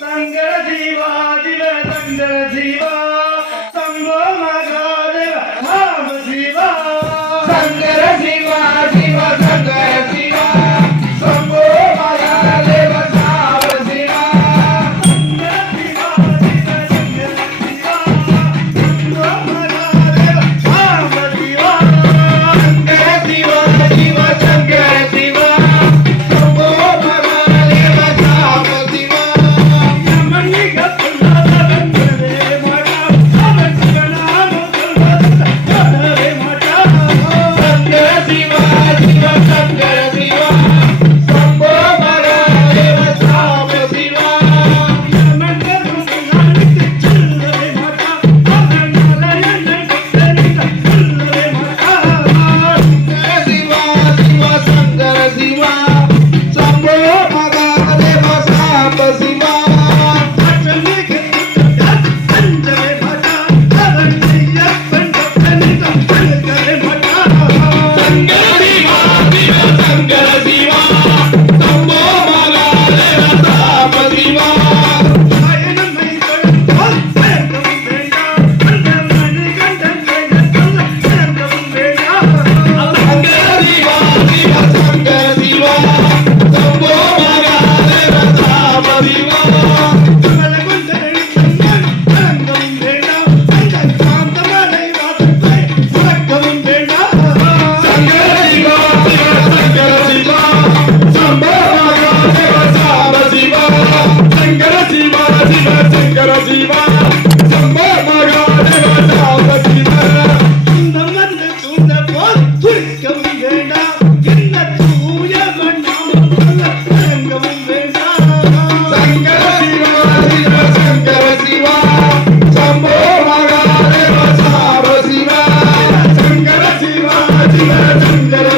சங்கர ஜீவா திவ சங்கர ஜீவா சங்கோ மகாதேவ ராம ஜீவா சங்கர சிவா சிவ சங்கர சிவா சம்போ மகாதேவ சாவ சிவா சங்கர ஜீவா திவ சங்கர ஜீவா சங்கோ மகாதேவ ராம ஜீவா சங்கர சிவா சிவ சங்கர சிவா சம்போ மகாதேவ சாவ சிவா சிவா சிவ சங்கர சிவா சம்போ மகாதேவ சாவ சிவா சங்கர சிவா சிவ சங்கர சிவா சம்போ மகாதேவ சாவ சிவா சங்கர சிவா சிவ சங்கர சிவா சம்போ மகாதேவ சாவ சிவா சங்கர சிவா சிவ சங்கர சிவா சம்போ மகாதேவ சாவ சிவா சங்கர சிவா சிவ சங்கர சிவா சம்போ மகாதேவ சாவ சிவா சங்கர சிவா சிவ சங்கர சிவா சம்போ மகாதேவ சாவ சிவா சங்கர சிவா சிவ சங்கர